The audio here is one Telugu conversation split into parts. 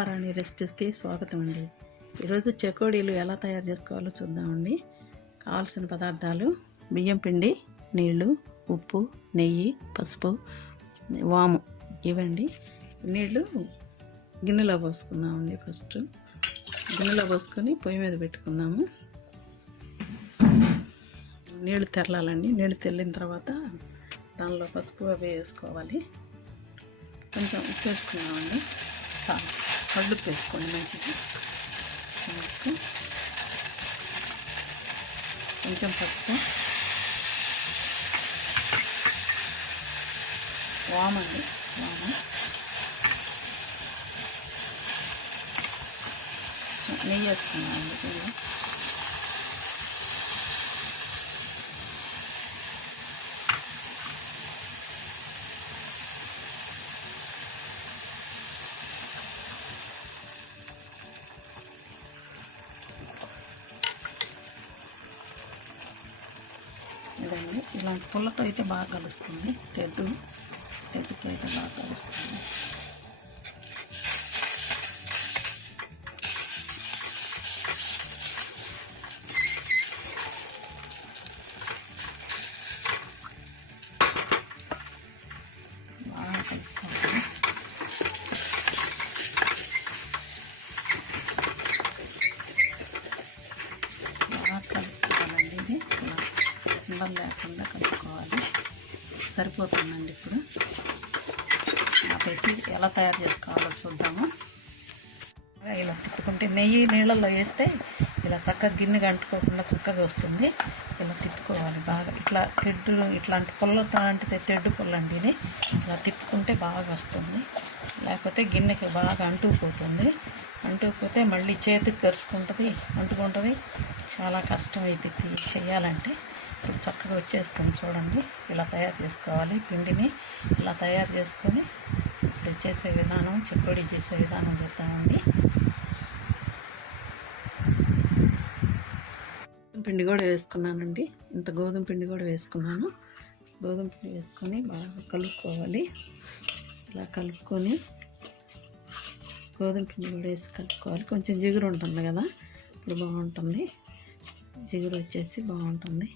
శిల్పారాణి రెసిపీస్కి స్వాగతం అండి. ఈరోజు చెకోడీలు ఎలా తయారు చేసుకోవాలో చూద్దామండి. కావాల్సిన పదార్థాలు బియ్యం పిండి నీళ్ళు ఉప్పు నెయ్యి పసుపు వాము ఇవండి. నీళ్ళు గిన్నెలో పోసుకుందామండి ఫస్ట్. గిన్నెలో పోసుకొని పొయ్యి మీద పెట్టుకుందాము. నీళ్ళు తెరలాలండి. నీళ్ళు తెల్లిన తర్వాత దానిలో పసుపు అవి వేసుకోవాలి. కొంచెం ఉప్పు వేసుకున్నామండి చాలు వేసుకోండి మంచిది ఉప్పు కొంచెం పసుపు. వామండి వామ. నెయ్యి వేసుకున్నామండి అండి ఇలాంటి పుల్లతో అయితే బాగా కలుస్తుంది. తెడ్డు తెడ్డుకి అయితే బాగా కలుస్తుంది బాగా కలుపుకోవాలి బాగా కలుపుకోవాలండి ఇది ఇలా ఉండలు లేకుండా కలుపుకోవాలి సరిపోతుందండి ఇప్పుడు. ఆపేసి ఎలా తయారు చేసుకోవాలో చూద్దాము. ఇలా తిప్పుకుంటే నెయ్యి నీళ్ళల్లో వేస్తే ఇలా చక్కగా గిన్నె అంటుకోకుండా చక్కగా వస్తుంది. ఇలా తిప్పుకోవాలి బాగా. ఇట్లా తెడ్డు ఇట్లాంటి పుల్ల లాంటిది తెడ్డు పుల్ల అండి ఇది. ఇలా తిప్పుకుంటే బాగా వస్తుంది. లేకపోతే గిన్నెకి బాగా అంటుకుపోతుంది. అంటుకుపోతే మళ్ళీ చేతికి తెరుచుకుంటుంది అంటుకుంటుంది. చాలా కష్టం అవుతుంది చేయాలంటే. ఇప్పుడు చక్కగా వచ్చేస్తుంది చూడండి. ఇలా తయారు చేసుకోవాలి. పిండిని ఇలా తయారు చేసుకొని ఇప్పుడు చేసే విధానం చెక్కడి చేసే విధానం చూద్దామండి. గోధుమ పిండి కూడా వేసుకున్నానండి. ఇంత గోధుమ పిండి కూడా వేసుకున్నాను. గోధుమ పిండి వేసుకొని బాగా కలుపుకోవాలి. ఇలా కలుపుకొని గోధుమ పిండి కూడా వేసి కలుపుకోవాలి. కొంచెం జిగురు ఉంటుంది కదా ఇప్పుడు బాగుంటుంది. జిగురు వచ్చేసి బాగుంటుంది.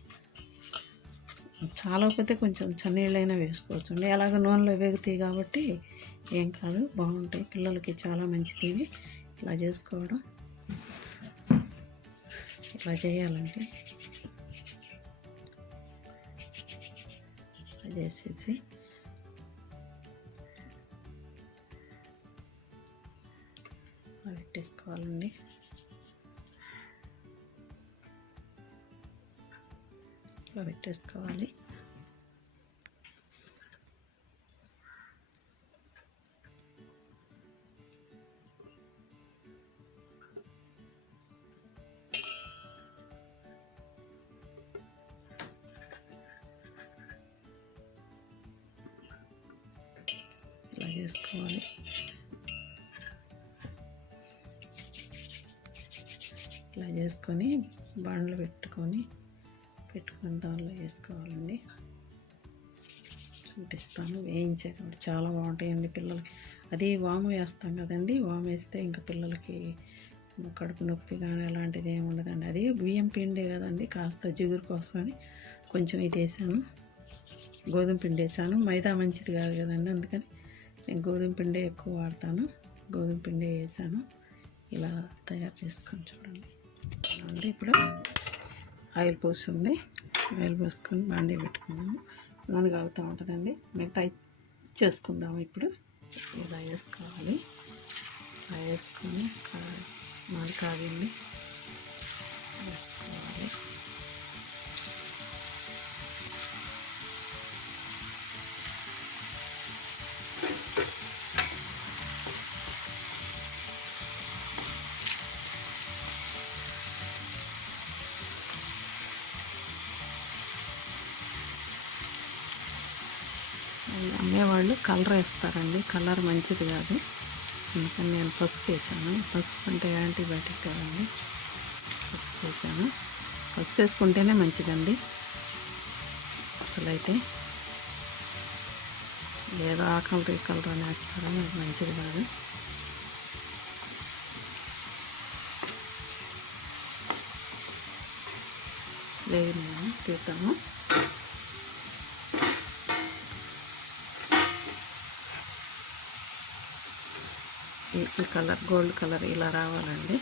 చాలా పోతే కొంచెం చన్నీళ్ళైనా వేసుకోవచ్చు అండి అలాగ నూనెలో వేగుతాయి కాబట్టి ఏం కాదు బాగుంటాయి. పిల్లలకి చాలా మంచిది ఇవి. ఇలా చేసుకోవడం. ఇలా చేయాలండి ఇలా చేసేసి పెట్టేసుకోవాలండి. ఇలా పెట్టేసుకోవాలి. ఇలా చేసుకోవాలి. ఇలా చేసుకొని బండ్లు పెట్టుకొని పెట్టుకుని దానిలో వేసుకోవాలండి. చూపిస్తాను. వేయించే చాలా బాగుంటాయండి పిల్లలకి. అది వాము వేస్తాం కదండి. వాము వేస్తే ఇంకా పిల్లలకి కడుపు నొప్పి కానీ అలాంటిది ఏమి ఉండదండి. అది బియ్యం పిండే కదండి. కాస్త జిగురు కోసమని కొంచెం ఇది వేసాను. గోధుమ పిండి వేసాను. మైదా మంచిది కాదు కదండి. అందుకని నేను గోధుమ పిండే ఎక్కువ వాడతాను. గోధుమ పిండి వేసాను. ఇలా తయారు చేసుకొని చూడండి. చూడండి ఇప్పుడు ఆయిల్ పోస్తుంది. ఆయిల్ పోసుకొని బాండీ పెట్టుకున్నాము. నూనె కాగుతూ ఉంటుందండి. మిగతా చేసుకుందాము ఇప్పుడు. ఇలా వేసుకోవాలి. ఇలా వేసుకొని నూనె కాగింది వేసుకోవాలి. అమ్మేవాళ్ళు కలర్ వేస్తారండి. కలర్ మంచిది కాదు. అందుకని నేను పసుపు వేసాను. పసుపు అంటే యాంటీబయాటిక్ కదండి. పసుపు వేసాను. పసుపు వేసుకుంటేనే మంచిదండి. అసలైతే ఏదో ఆ కలర్ ఈ కలర్ అని వేస్తారని అది మంచిది కాదు. లేదు తీద్దాము? ఈ కలర్ గోల్డ్ కలర్ ఇలా రావాలండి.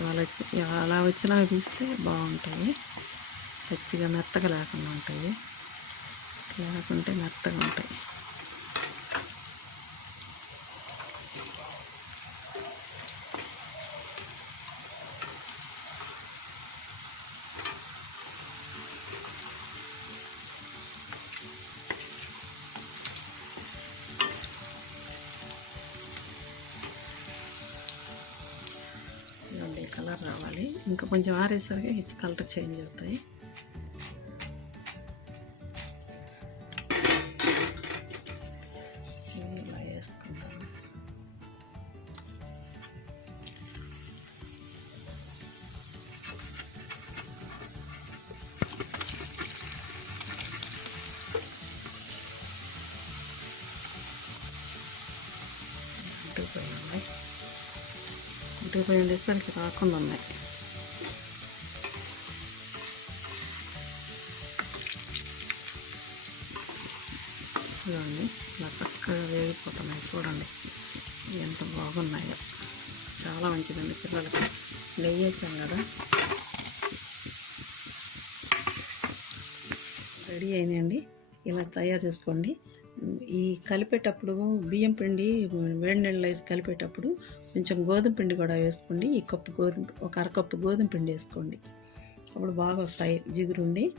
ఇవాళ వచ్చి అలా వచ్చినా తీస్తే బాగుంటాయి. పచ్చిగా మెత్తగా లేకుండా ఉంటాయి. లేకుంటే మెత్తగా ఉంటాయి. కలర్ రావాలి. ఇంకా కొంచెం ఆరేసరికి హెచ్ కలర్ చేంజ్ అవుతాయి. ఇవి ఇలా వేసుకుంటాను అంటుకుపోయాయి అంటుకుపోయి ఉండేసరికి రాకుండా ఉన్నాయి చూడండి ఇలా చక్కగా వేగిపోతున్నాయి చూడండి ఎంత బాగున్నాయో చాలా మంచిదండి పిల్లలకి నెయ్యి వేసాం కదా రెడీ అయినాయండి ఇలా తయారు చేసుకోండి ఈ కలిపేటప్పుడు బియ్యం పిండి వేడి నీళ్ళు వేసి కలిపేటప్పుడు కొంచెం గోధుమ పిండి కూడా వేసుకోండి. ఈ కప్పు గోధుమ ఒక అరకప్పు గోధుమ పిండి వేసుకోండి. అప్పుడు బాగా వస్తాయి జిగురుండి.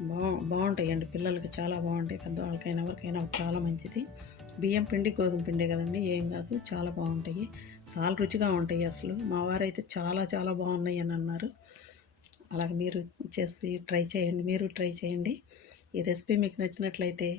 బా బాగుంటాయండి పిల్లలకి చాలా బాగుంటాయి. పెద్దవాళ్ళకైనా ఎవరికైనా చాలా మంచిది. బియ్యం పిండి గోధుమ పిండే కదండి ఏం కాదు చాలా బాగుంటాయి. చాలా రుచిగా ఉంటాయి అసలు. మా వారైతే చాలా చాలా బాగున్నాయి అని అన్నారు. అలాగే మీరు చేసి ట్రై చేయండి మీరు ట్రై చేయండి. ఈ రెసిపీ మీకు నచ్చినట్లయితే